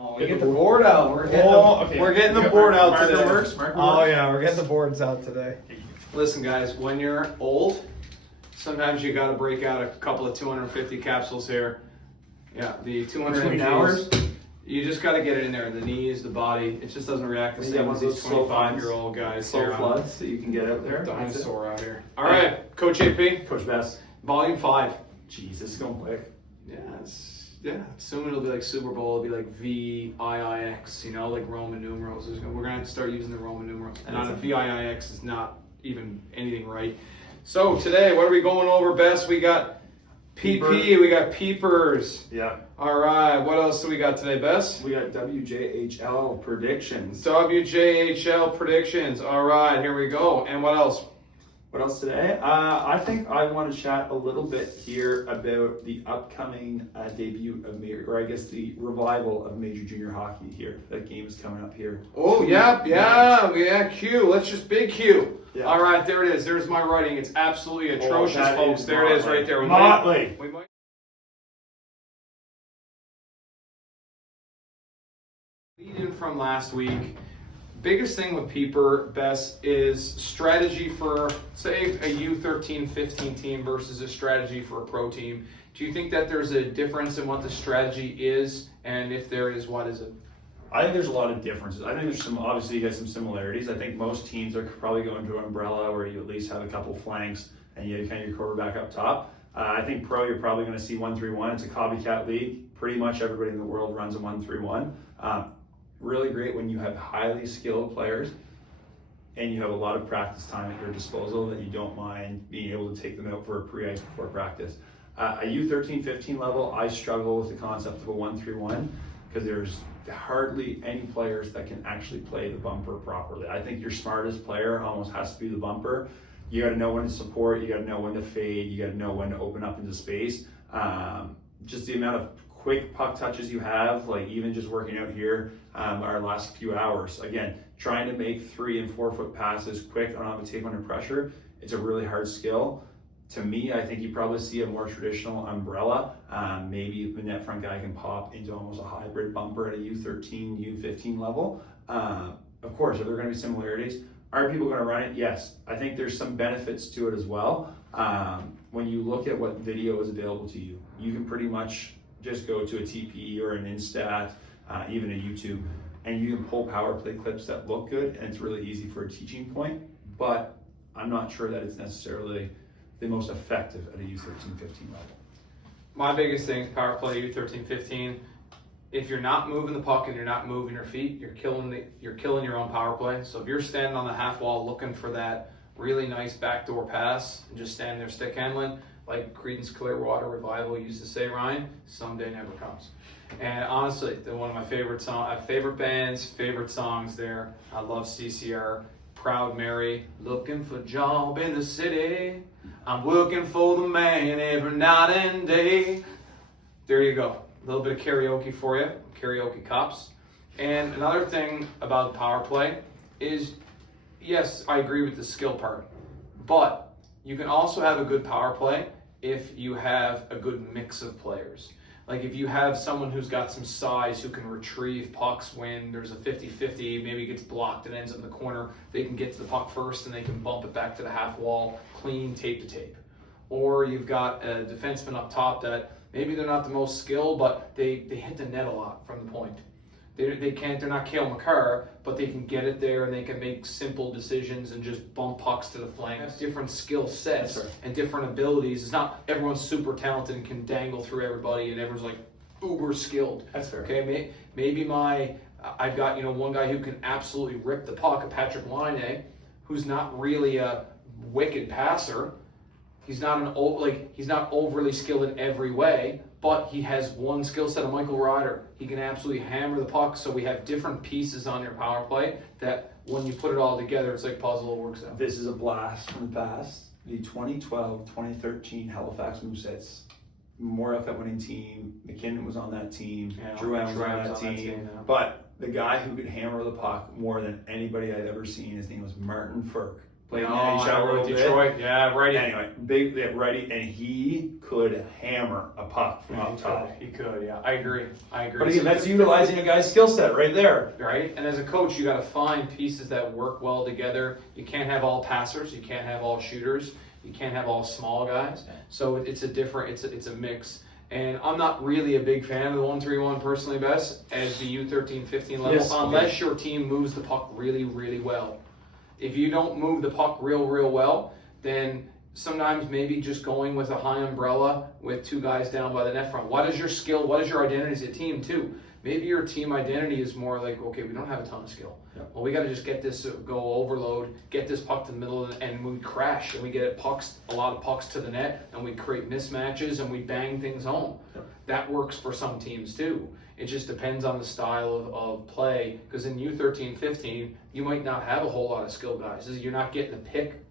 Oh, get the board out. We're getting the board out today. Oh yeah, we're getting the boards out today. Listen, guys, when you're old, sometimes you got to break out a couple of 250 capsules here. Yeah, the 200 hours. You just got to get it in there. The knees, the body. It just doesn't react the same as these 25-year-old guys. Slow floods that you can get out there. Dinosaur out here. All right, Coach AP. Coach Bess. Volume 5. Jeez, this is going quick. Yeah, soon it'll be like Super Bowl. It'll be like VIIX, you know, like Roman numerals. We're going to have to start using the Roman numerals. And on a VIIX is not even anything right. So today, what are we going over, Bess? We got PP, we got peepers. Yeah. All right, what else do we got today, Bess? We got WJHL Predictions. WJHL Predictions. All right, here we go. And what else? What else today? I think I want to chat a little bit here about the upcoming debut of the revival of Major Junior Hockey here. That game is coming up here. Oh, yeah, Q. Let's just big Q. Yeah. All right, there it is. There's my writing. It's absolutely atrocious, folks. There it is right there. Motley. We might lead in from last week. Biggest thing with Peeper, Bess, is strategy for, say, a U13, 15 team versus a strategy for a pro team. Do you think that there's a difference in what the strategy is? And if there is, what is it? I think there's a lot of differences. I think there's obviously you get some similarities. I think most teams are probably going to umbrella where you at least have a couple flanks and you kind of your quarterback up top. I think pro, you're probably going to see 1-3-1. It's a copycat league. Pretty much everybody in the world runs a 1-3-1. Really great when you have highly skilled players and you have a lot of practice time at your disposal that you don't mind being able to take them out for a pre-ice before practice. A U13, 15 level, I struggle with the concept of a 1-3-1 because there's hardly any players that can actually play the bumper properly. I think your smartest player almost has to be the bumper. You got to know when to support, you got to know when to fade, you got to know when to open up into space. Just the amount of quick puck touches you have, like even just working out here our last few hours. Again, trying to make 3 and 4 foot passes quick on off a tape under pressure. It's a really hard skill. To me, I think you probably see a more traditional umbrella. Maybe the net front guy can pop into almost a hybrid bumper at a U13, U15 level. Of course, are there going to be similarities? Are people going to run it? Yes. I think there's some benefits to it as well. When you look at what video is available to you, you can pretty much just go to a TPE or an Instat, even a YouTube, and you can pull power play clips that look good, and it's really easy for a teaching point, but I'm not sure that it's necessarily the most effective at a U13, 15 level. My biggest thing is power play U13, 15. If you're not moving the puck and you're not moving your feet, you're killing your own power play. So if you're standing on the half wall looking for that really nice backdoor pass and just standing there stick handling, like Creedence Clearwater Revival used to say, Ryan, someday never comes. And honestly, they're one of my favorite bands, favorite songs there. I love CCR. Proud Mary, looking for job in the city. I'm working for the man every night and day. There you go. A little bit of karaoke for you, karaoke cops. And another thing about power play is, yes, I agree with the skill part, but you can also have a good power play if you have a good mix of players. Like if you have someone who's got some size who can retrieve pucks when there's a 50-50, maybe it gets blocked and ends up in the corner, they can get to the puck first and they can bump it back to the half wall, clean, tape to tape. Or you've got a defenseman up top that maybe they're not the most skilled, but they hit the net a lot from the point. They're not Cale Makar, but they can get it there and they can make simple decisions and just bump pucks to the flank. Different skill sets and different abilities. It's not everyone's super talented and can dangle through everybody and everyone's like uber skilled. That's fair. Okay, maybe I've got one guy who can absolutely rip the puck, a Patrick Laine, who's not really a wicked passer. He's not he's not overly skilled in every way, but he has one skill set of Michael Ryder. He can absolutely hammer the puck. So we have different pieces on your power play that when you put it all together, it's like puzzle, it works out. This is a blast from the past. The 2012-2013 Halifax Mooseheads Memorial Cup winning team. McKinnon was on that team. Yeah, Drew Allen was on that team. Yeah. But the guy who could hammer the puck more than anybody I'd ever seen, his name was Martin Ferk. played in No, the I NHL a remember little bit. Detroit. Yeah, righty. Anyway, big, yeah, righty, and he could hammer a puck from up top. He could, yeah. I agree. But again, that's utilizing a guy's skill set right there. Right? And as a coach, you got to find pieces that work well together. You can't have all passers. You can't have all shooters. You can't have all small guys. So it's a mix. And I'm not really a big fan of the 1-3-1 personally best as the U13-15 level, Yes, unless your team moves the puck really, really well. If you don't move the puck real well, then sometimes maybe just going with a high umbrella with two guys down by the net front. What is your skill? What is your identity as a team too? Maybe your team identity is more like, okay, we don't have a ton of skill. Yep. Well, we got to just get this, go overload, get this puck to the middle, and we crash, and we get a lot of pucks to the net, and we create mismatches, and we bang things home. Yep. That works for some teams too. It just depends on the style of play, because in U13-15, you might not have a whole lot of skill guys. You're not getting the pick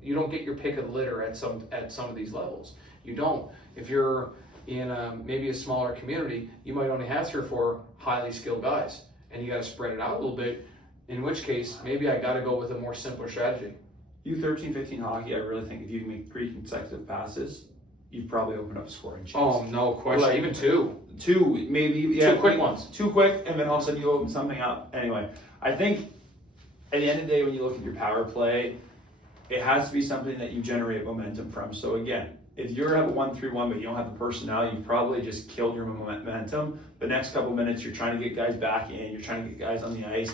you don't get your pick of the litter at some of these levels. You don't. If you're in maybe a smaller community, you might only have 3 or 4 highly skilled guys, and you got to spread it out a little bit, in which case maybe I got to go with a more simpler strategy. U13-15 hockey, I really think if you can make 3 consecutive passes, you've probably opened up scoring chances. Oh, no question. Like, even 2. 2, maybe. Yeah, 2 quick ones. 2 quick, and then all of a sudden you open something up. Anyway, I think at the end of the day, when you look at your power play, it has to be something that you generate momentum from. So again, if you're at a 1-3-1 but you don't have the personnel, you've probably just killed your momentum. The next couple minutes, you're trying to get guys back in, you're trying to get guys on the ice,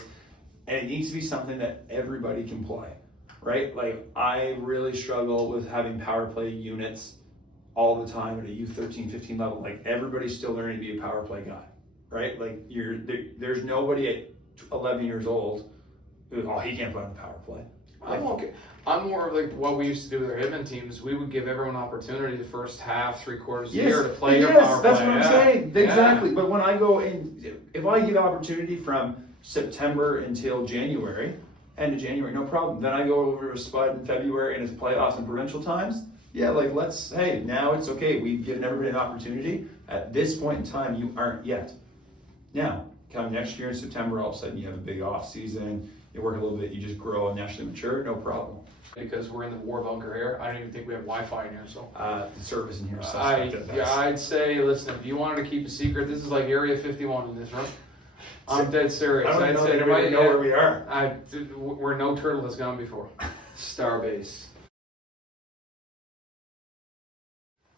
and it needs to be something that everybody can play, right? Like, I really struggle with having power play units all the time at a U13-15 level. Like, everybody's still learning to be a power play guy, right? Like, there's nobody at 11 years old who, oh, he can't play on the power play. I'm okay. I'm more of like what we used to do with our Hitman teams. We would give everyone opportunity the first half, 3/4 of the year to play your power play. That's what I'm saying. Exactly. But when I go in, if I give opportunity from September until January, end of January, no problem. Then I go over to Spud in February and it's playoffs and provincial times. Yeah, like hey, now it's okay. We've given everybody an opportunity. At this point in time, you aren't yet. Now, come next year in September, all of a sudden you have a big off season. You work a little bit, you just grow and naturally mature, no problem. Because we're in the war bunker here, I don't even think we have Wi-Fi in here. So the service in here is I'd say, listen, if you wanted to keep a secret, this is like Area 51 in this room. I'm dead serious. I don't know where we are. We're no turtle has gone before. Starbase.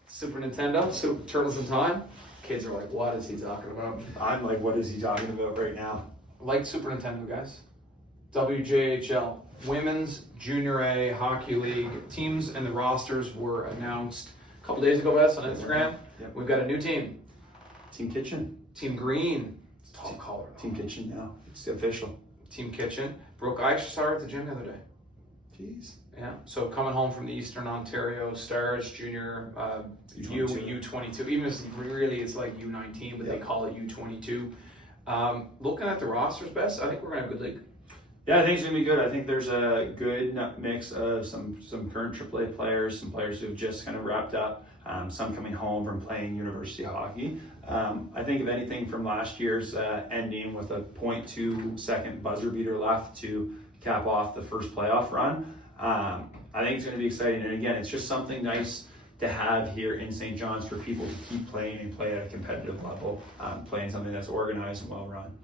Super Nintendo, Super Turtles in Time. Kids are like, what is he talking about? I'm like, what is he talking about right now? Like Super Nintendo, guys. WJHL, Women's Junior A Hockey League. Teams and the rosters were announced a couple days ago, Wes, on Instagram. Yep. We've got a new team. Team Kitchen. Team Green. It's top color. Team Kitchen now. It's official. Team Kitchen. Brooke, I actually saw her at the gym the other day. Jeez. Yeah, so coming home from the Eastern Ontario Stars Junior U22, even if it's like U19, but they call it U22. Looking at the rosters, best, I think we're going to have a good league. Yeah, I think it's going to be good. I think there's a good mix of some current AAA players, some players who have just kind of wrapped up, some coming home from playing university hockey. I think if anything from last year's ending with a 0.2 second buzzer beater left to cap off the first playoff run, I think it's going to be exciting. And again, it's just something nice to have here in St. John's for people to keep playing and play at a competitive level, playing something that's organized and well run.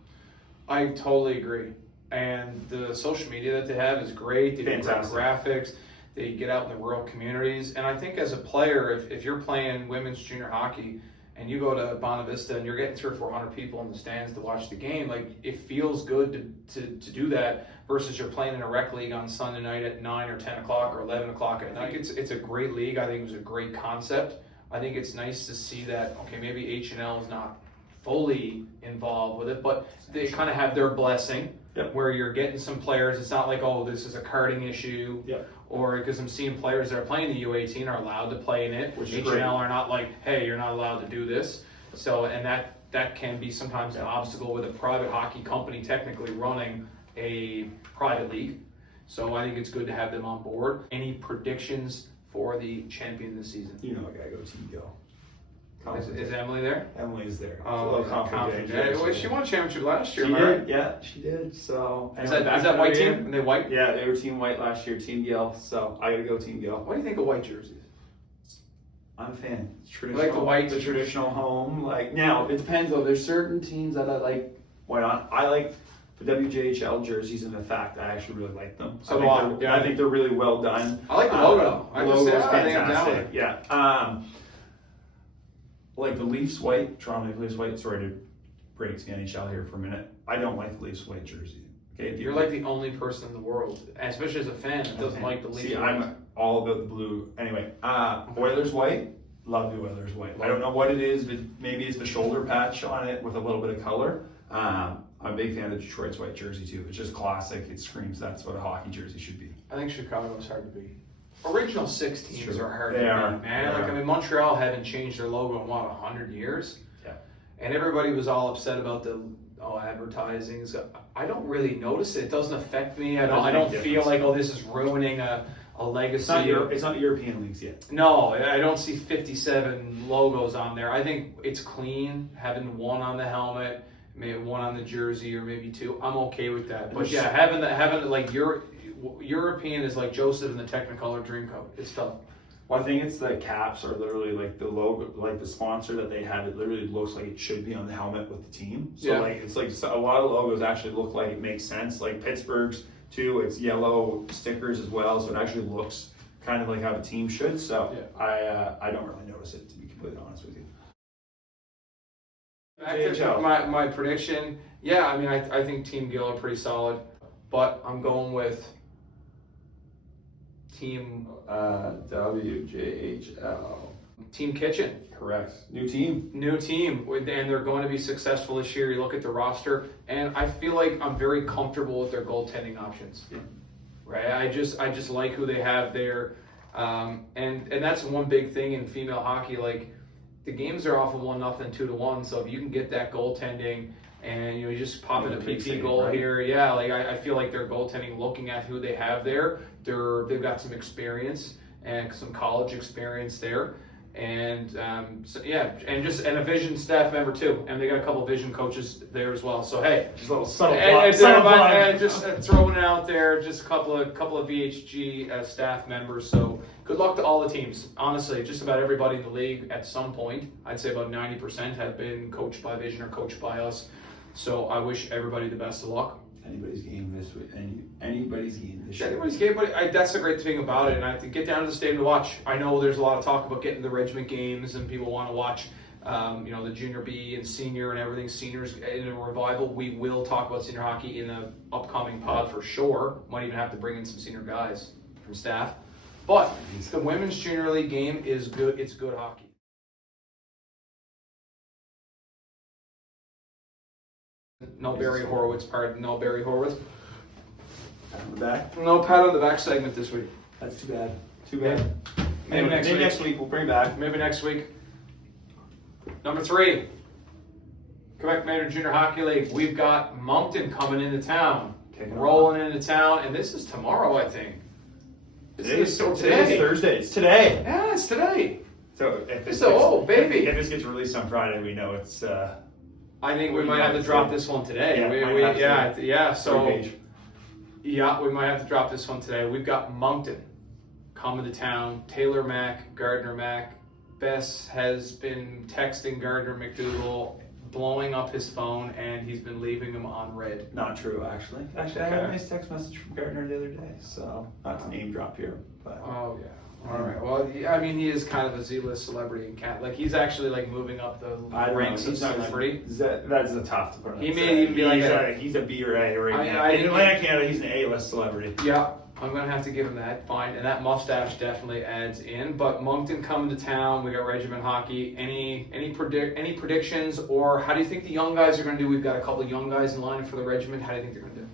I totally agree. And the social media that they have is great. They do great graphics. They get out in the rural communities. And I think as a player, if you're playing women's junior hockey and you go to Bonavista and you're getting 300 or 400 people in the stands to watch the game, like, it feels good to do that versus you're playing in a rec league on Sunday night at 9 or 10 o'clock or 11 o'clock at night. It's a great league. I think it was a great concept. I think it's nice to see that, okay, maybe H&L is not fully involved with it, but they kind of have their blessing. Yep. Where you're getting some players. It's not like, oh, this is a carding issue. Yep. Or because I'm seeing players that are playing the U18 are allowed to play in it. Which is H&L are not like, hey, you're not allowed to do this. So, and that can be sometimes an obstacle with a private hockey company technically running a private league. So I think it's good to have them on board. Any predictions for the champion this season? You know I gotta go Team Go. Is Emily there? Emily's there. Oh, confident. Well, she won a championship last year, She right? did, yeah, she did. So Is that white team? Are they white? Yeah, they were team white last year, Team Gill. So I gotta go Team Gill. What do you think of white jerseys? I'm a fan. It's You like the white, the traditional home. Like now, it depends though. There's certain teams that I like. Why not? I like the WJHL jerseys, and the fact I actually really like them. So I think they're really well done. I like the logo. The logo is fantastic. fantastic. Yeah. Like the Leafs white, Toronto Maple Leafs white. Sorry to break the NHL here for a minute. I don't like the Leafs white jersey. Okay, You're like the only person in the world, especially as a fan, that doesn't like the Leafs. See, I'm all about the blue. Anyway, Oilers white. Love the Oilers white. I don't know what it is, but maybe it's the shoulder patch on it with a little bit of color. I'm a big fan of Detroit's white jersey too. It's just classic. It screams that's what a hockey jersey should be. I think Chicago's hard to beat. Original 6 teams are hard to They beat, are. man. They Like, are. I mean, Montreal haven't changed their logo in, 100 years? Yeah. And everybody was all upset about the advertising. So I don't really notice it. It doesn't affect me. I don't feel like, this is ruining a legacy. It's not European leagues yet. No, I don't see 57 logos on there. I think it's clean, having one on the helmet, maybe one on the jersey, or maybe 2. I'm okay with that. But yeah, having like European is like Joseph in the Technicolor Dreamcoat. It's tough. Well, I think it's the caps are literally like the logo, like the sponsor that they have. It literally looks like it should be on the helmet with the team. So like it's like a lot of logos actually look like it makes sense. Like Pittsburgh's too, it's yellow stickers as well, so it actually looks kind of like how a team should. So I don't really notice it, to be completely honest with you. Back to my prediction. Yeah, I mean I think Team Gill are pretty solid, but I'm going with Team WJHL. Team Kitchen. Correct. New team, and they're going to be successful this year. You look at the roster, and I feel like I'm very comfortable with their goaltending options. Yeah. Right, I just like who they have there, and that's one big thing in female hockey. Like the games are often 1-0, 2-1. So if you can get that goaltending, and you just pop in a PT goal here, yeah. Like I feel like their goaltending, looking at who they have there, they've got some experience and some college experience there. And and a vision staff member too, and they got a couple of vision coaches there as well. So hey, just a little subtle just throwing it out there, just a couple of VHG staff members. So good luck to all the teams. Honestly, just about everybody in the league at some point, I'd say about 90% have been coached by Vision or coached by us. So I wish everybody the best of luck. Anybody's game this week. Anybody's game this year. Anybody's game, but that's the great thing about it. And I have to get down to the stadium to watch. I know there's a lot of talk about getting the regiment games, and people want to watch, the junior B and senior and everything. Seniors in a revival. We will talk about senior hockey in the upcoming pod for sure. Might even have to bring in some senior guys from staff. But the women's junior league game is good. It's good hockey. No Barry Horowitz. No Barry Horowitz. Pat on the back. No pat on the back segment this week. That's too bad. Too bad. Maybe next week we'll bring back. Maybe next week. Number 3. Quebec Major Junior Hockey League. We've got Moncton coming into town. Rolling into town. And this is tomorrow, I think. Today's Thursday. It's today. Yeah, it's today. So if this baby. If this gets released on Friday, we know it's. I think we might have to drop this one today. Yeah, So yeah, we might have to drop this one today. We've got Moncton coming to town. Taylor Mack, Gardner Mack. Bess has been texting Gardner McDougall, blowing up his phone, and he's been leaving him on red. Not true, actually. I had a nice text message from Gardner the other day, so not to name drop here, but. Oh yeah. All right. Well, I mean, he is kind of a Z-list celebrity in Canada. Like, he's actually like moving up the ranks of celebrity. That's a tough to put on. He may even be like he's a B or A right now. In Atlantic Canada, he's an A-list celebrity. Yeah, I'm gonna have to give him that. Fine, and that mustache definitely adds in. But Moncton coming to town. We got Regiment Hockey. Any predictions, or how do you think the young guys are gonna do? We've got a couple of young guys in line for the regiment. How do you think they're gonna do?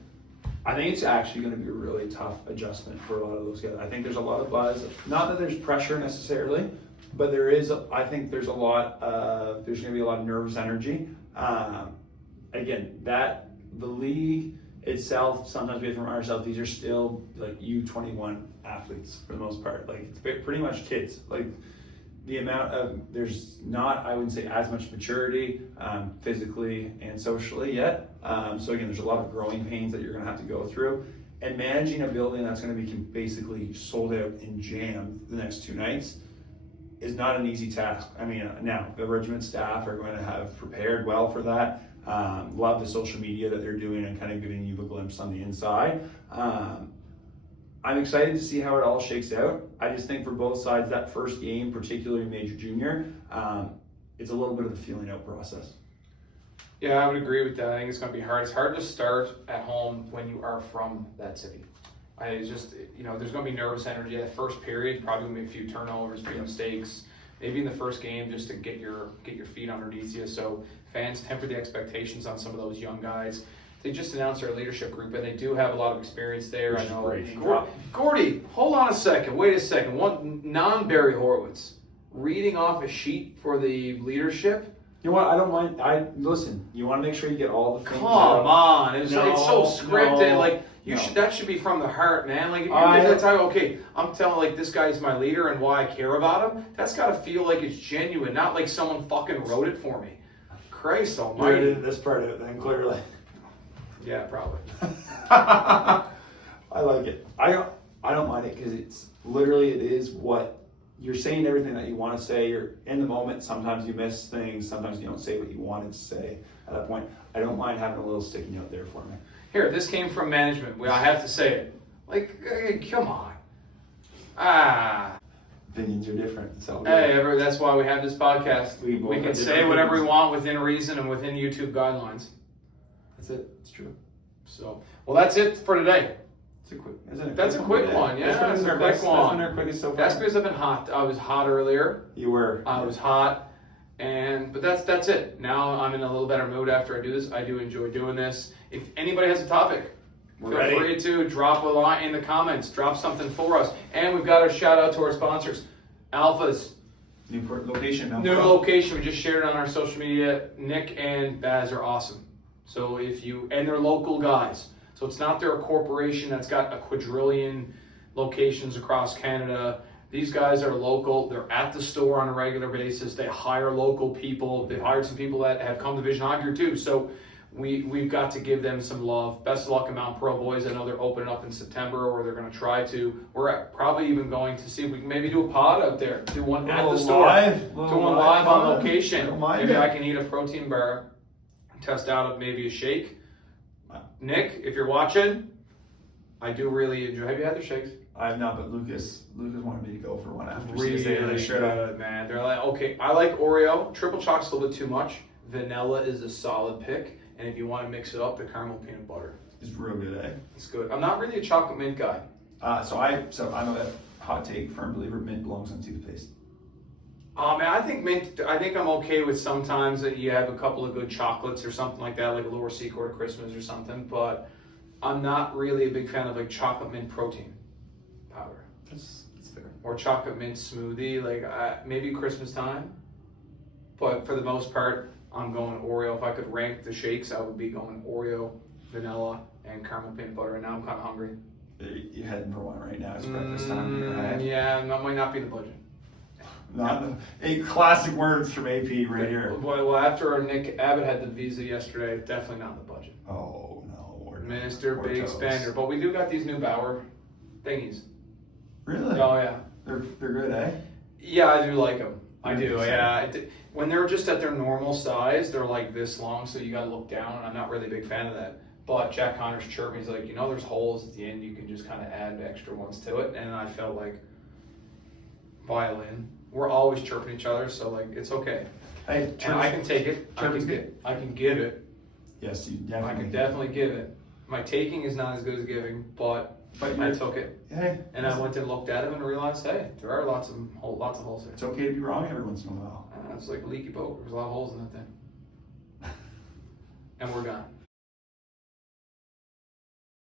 I think it's actually going to be a really tough adjustment for a lot of those guys. I think there's a lot of buzz. Not that there's pressure necessarily, but there is. I think there's there's going to be a lot of nervous energy. Again, the league itself, sometimes we have to remind ourselves these are still like U21 athletes for the most part. Like it's pretty much kids. Like there's not, I wouldn't say, as much maturity physically and socially yet. So again, there's a lot of growing pains that you're going to have to go through. And managing a building that's going to be basically sold out and jammed the next 2 nights is not an easy task. I mean, now the regiment staff are going to have prepared well for that. Love the social media that they're doing and kind of giving you a glimpse on the inside. I'm excited to see how it all shakes out. I just think for both sides, that first game, particularly Major Junior, it's a little bit of a feeling out process. Yeah, I would agree with that. I think it's going to be hard. It's hard to start at home when you are from that city. It's just, there's going to be nervous energy that first period. Probably going to be a few turnovers, a few mistakes. Maybe in the first game just to get your feet underneath you. So fans temper the expectations on some of those young guys. They just announced their leadership group, and they do have a lot of experience there. I know. Gordy, hold on a second. Wait a second. One non-Barry Horowitz reading off a sheet for the leadership. You know what? I don't mind. Listen. You want to make sure you get all the things. Come on, it's so scripted. That should be from the heart, man. Like if you're gonna tell okay, I'm telling this guy's my leader and why I care about him. That's got to feel like it's genuine, not like someone fucking wrote it for me. Christ Almighty. You edited this part of it then clearly. Yeah, probably. I like it. I don't mind it because it is what you're saying, everything that you want to say. You're in the moment. Sometimes you miss things. Sometimes you don't say what you wanted to say at that point. I don't mind having a little sticky note there for me. Here, this came from management. I have to say it. Come on. Opinions are different. So that's why we have this podcast. We can say whatever we want within reason and within YouTube guidelines. That's it. It's true. So, well, that's it for today. That's a quick one. Yeah, that's a quick one. That's been our quickest so far. That's because I've been hot. I was hot earlier. You were. I was hot, but that's it. Now I'm in a little better mood after I do this. I do enjoy doing this. If anybody has a topic, feel free to drop a line in the comments. Drop something for us. And we've got a shout out to our sponsors, Alphas. New location. New location. We just shared it on our social media. Nick and Baz are awesome. So and they're local guys. So it's not they're a corporation that's got a quadrillion locations across Canada. These guys are local. They're at the store on a regular basis. They hire local people. They've hired some people that have come to Vision Hockey too. So we've got to give them some love. Best of luck in Mount Pearl, boys. I know they're opening up in September, or they're going to try to. We're probably even going to see if we can maybe do a pod out there. Do one at the store. Do one live on location. Maybe I can eat a protein bar. Test out maybe a shake. Nick, if you're watching, I do really enjoy. Have you had the shakes? I have not, but Lucas wanted me to go for one after. Really good, man. They're like, okay, I like Oreo. Triple chocolate's a little bit too much. Vanilla is a solid pick. And if you want to mix it up, the caramel peanut butter is real good, eh? It's good. I'm not really a chocolate mint guy. So I'm a hot take, firm believer, mint belongs on toothpaste. Man, I think mint. I think I'm okay with sometimes that you have a couple of good chocolates or something like that, like a Lower Seacourt at Christmas or something. But I'm not really a big fan of chocolate mint protein powder. That's fair. Or chocolate mint smoothie, maybe Christmas time. But for the most part, I'm going Oreo. If I could rank the shakes, I would be going Oreo, vanilla, and caramel peanut butter. And now I'm kind of hungry. You're heading for one right now. It's breakfast time. Right? Yeah, that might not be the budget. Classic words from AP right here. Well, after Nick Abbott had the visa yesterday, definitely not in the budget. Oh no, Mr. Big Spender. But we do got these new Bauer thingies. Really? Oh yeah. They're good, eh? Yeah, I do like them. I do. Yeah. When they're just at their normal size, they're like this long, so you got to look down. And I'm not really a big fan of that. But Jack Connor's chirping. He's like, there's holes at the end. You can just kind of add extra ones to it. And I felt like violin. We're always chirping each other, so it's okay. Hey, and I can take it. I can give it. Yes, you definitely. I can definitely give it. My taking is not as good as giving, but I took it. Hey, and I went and looked at him and realized, hey, there are lots of holes there. It's okay to be wrong every once in a while. It's like a leaky boat. There's a lot of holes in that thing. And we're done.